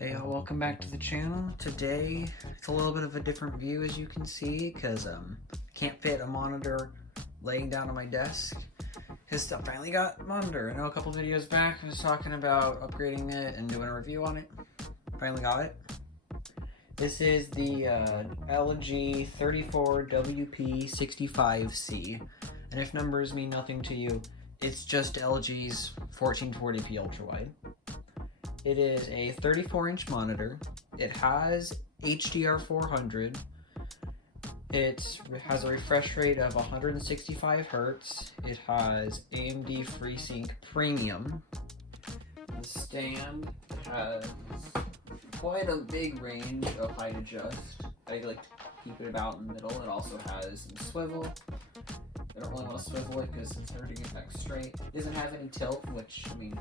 Hey y'all, welcome back to the channel. Today, it's a little bit of a different view as you can see, because can't fit a monitor laying down on my desk. Because I finally got a monitor. I know a couple videos back I was talking about upgrading it and doing a review on it. Finally got it. This is the LG 34WP65C. And if numbers mean nothing to you, it's just LG's 1440p ultrawide. It is a 34-inch monitor. It has HDR 400. It has a refresh rate of 165 Hz. It has AMD FreeSync Premium. The stand has quite a big range of height adjust. I like to keep it about in the middle. It also has some swivel. I don't really want to swivel it because it's hard to get back straight. It doesn't have any tilt, which, I mean,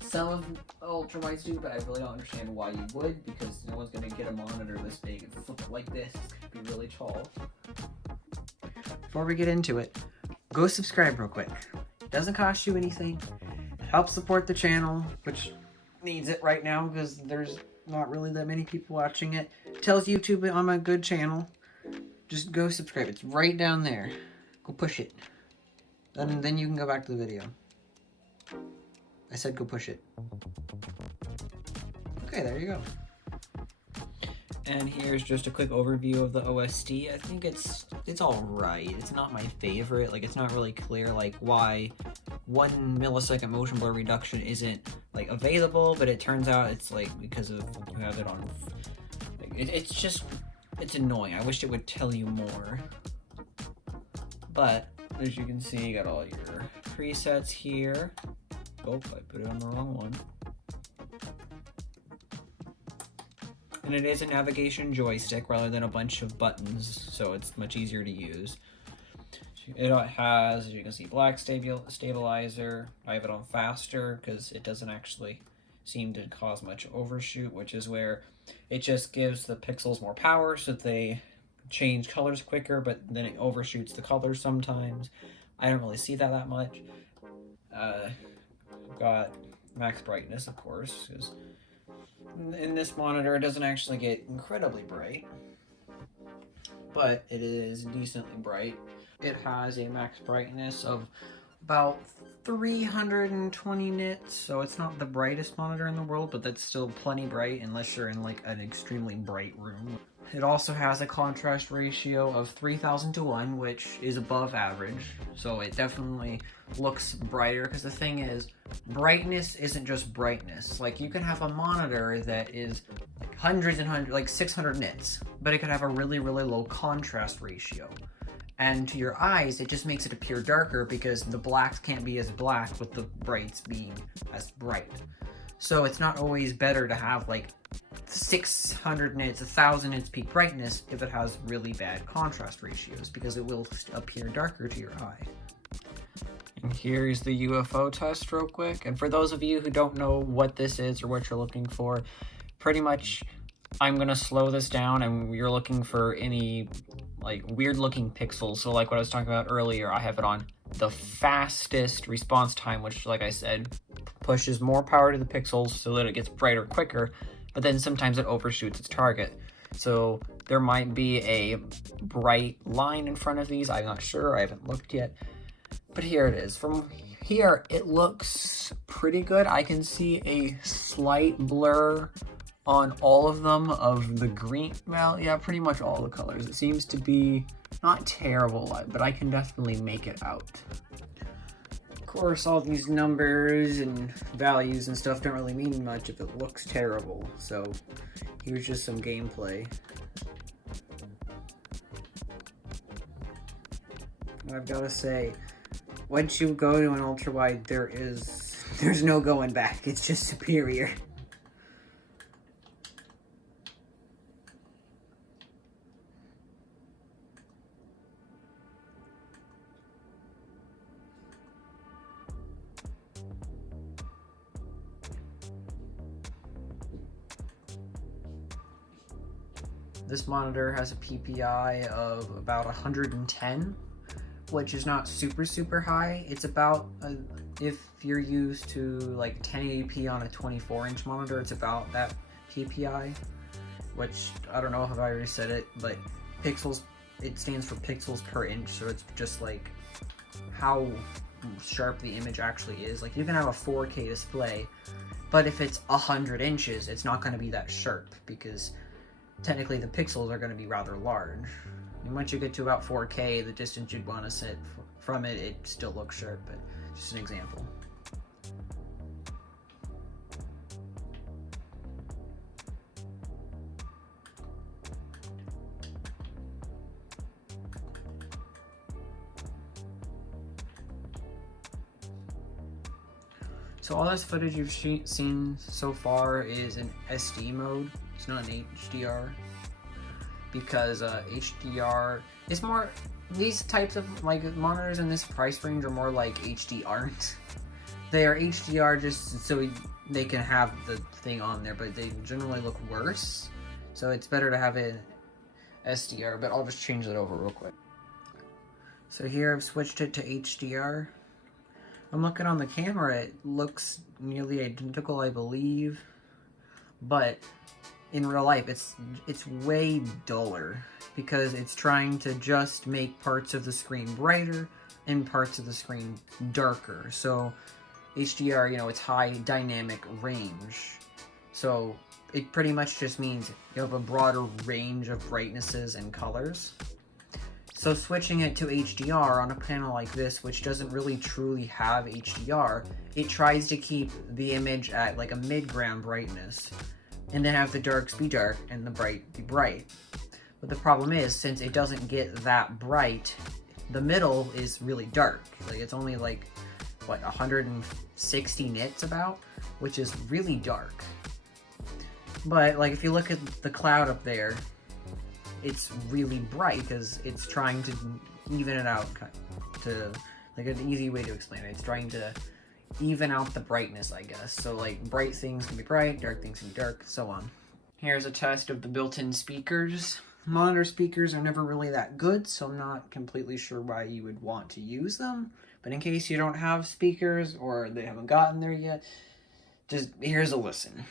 some of ultrawides do, but I really don't understand why you would, because no one's going to get a monitor this big and flip it like this. It's going to be really tall. Before we get into it, go subscribe real quick. It doesn't cost you anything. It helps support the channel, which needs it right now because there's not really that many people watching it. It tells YouTube I'm a good channel. Just go subscribe. It's right down there. Go push it. And then you can go back to the video. I said go push it. Okay, there you go. And here's just a quick overview of the OSD. I think it's alright. It's not my favorite. Like, it's not really clear like why 1 millisecond motion blur reduction isn't like available, but it turns out it's like because of you have it on. Like, it's annoying. I wish it would tell you more. But as you can see, you got all your presets here. Oh, I put it on the wrong one. And it is a navigation joystick rather than a bunch of buttons, so it's much easier to use. It has, as you can see, black stabilizer. I have it on faster because it doesn't actually seem to cause much overshoot, which is where it just gives the pixels more power so that they change colors quicker, but then it overshoots the colors sometimes. I don't really see that much. Got max brightness, of course, because in this monitor it doesn't actually get incredibly bright, but it is decently bright. It has a max brightness of about 320 nits, so it's not the brightest monitor in the world, but that's still plenty bright unless you're in like an extremely bright room. It also has a contrast ratio of 3000 to 1, which is above average, so it definitely looks brighter, because the thing is, brightness isn't just brightness. Like, you can have a monitor that is like hundreds and hundreds, like 600 nits, but it could have a really, really low contrast ratio. And to your eyes, it just makes it appear darker because the blacks can't be as black with the brights being as bright. So it's not always better to have like 600 nits, 1000 nits peak brightness if it has really bad contrast ratios, because it will appear darker to your eye. And here's the UFO test real quick. And for those of you who don't know what this is or what you're looking for, pretty much I'm gonna slow this down and you're looking for any like weird looking pixels. So like what I was talking about earlier, I have it on the fastest response time, which, like I said, pushes more power to the pixels so that it gets brighter quicker, but then sometimes it overshoots its target. So there might be a bright line in front of these. I'm not sure, I haven't looked yet. But here it is. From here, it looks pretty good. I can see a slight blur on all of them of the green. Well, yeah, pretty much all the colors. It seems to be not terrible, but I can definitely make it out. Of course, all these numbers and values and stuff don't really mean much if it looks terrible. So here's just some gameplay. I've got to say, once you go to an ultrawide, there's no going back. It's just superior. This monitor has a PPI of about 110, which is not super high. It's about, if you're used to like 1080p on a 24-inch monitor, it's about that PPI, which I don't know if I already said it, but pixels, it stands for pixels per inch, so it's just like how sharp the image actually is. Like you can have a 4K display, but if it's 100 inches, it's not going to be that sharp because technically the pixels are going to be rather large. And once you get to about 4K, the distance you'd want to sit from it, it still looks sharp, but just an example. So all this footage you've seen so far is in SD mode. It's not an HDR, because HDR is more, these types of like monitors in this price range are more like HDRs. They are HDR just so they can have the thing on there, but they generally look worse. So it's better to have an SDR, but I'll just change that over real quick. So here I've switched it to HDR. I'm looking on the camera, it looks nearly identical, I believe, but in real life it's way duller because it's trying to just make parts of the screen brighter and parts of the screen darker. So HDR, you know, it's high dynamic range. So it pretty much just means you have a broader range of brightnesses and colors. So switching it to HDR on a panel like this, which doesn't really truly have HDR, it tries to keep the image at like a mid-gram brightness, and then have the darks be dark and the bright be bright. But the problem is, since it doesn't get that bright, the middle is really dark. Like it's only like, what, 160 nits about, which is really dark. But like if you look at the cloud up there, it's really bright because it's trying to even it out, to like an easy way to explain it. It's trying to even out the brightness, I guess. So like bright things can be bright, dark things can be dark, so on. Here's a test of the built-in speakers. Monitor speakers are never really that good, so I'm not completely sure why you would want to use them. But in case you don't have speakers or they haven't gotten there yet, just here's a listen.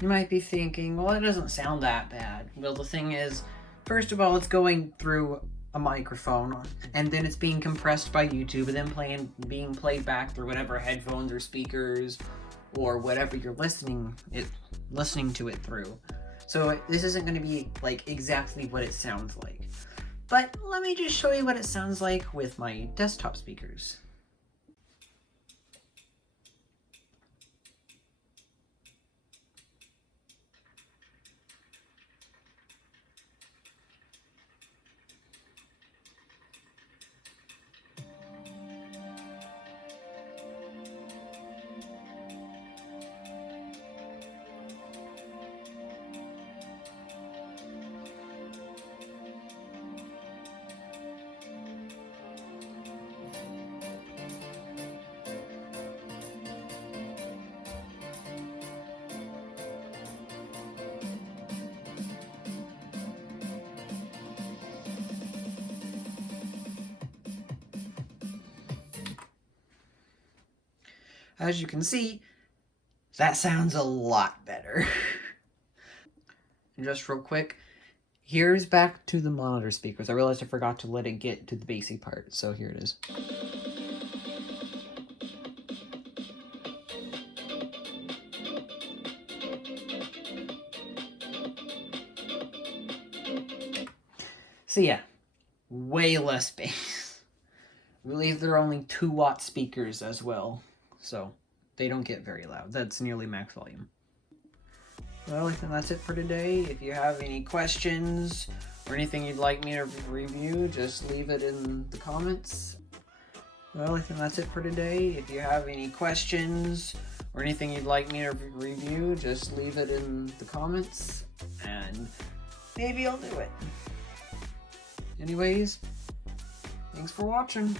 You might be thinking, well, it doesn't sound that bad. Well, the thing is, first of all, it's going through a microphone, and then it's being compressed by YouTube, and then being played back through whatever headphones or speakers or whatever you're listening to it through. So this isn't going to be like exactly what it sounds like. But let me just show you what it sounds like with my desktop speakers. As you can see, that sounds a lot better. And just real quick, here's back to the monitor speakers. I realized I forgot to let it get to the bassy part, so here it is. So yeah, way less bass. I believe they're only 2-watt speakers as well, so they don't get very loud. That's nearly max volume. Well, I think that's it for today. If you have any questions or anything you'd like me to review, just leave it in the comments. Well, I think that's it for today. If you have any questions or anything you'd like me to review, just leave it in the comments, and maybe I'll do it. Anyways, thanks for watching.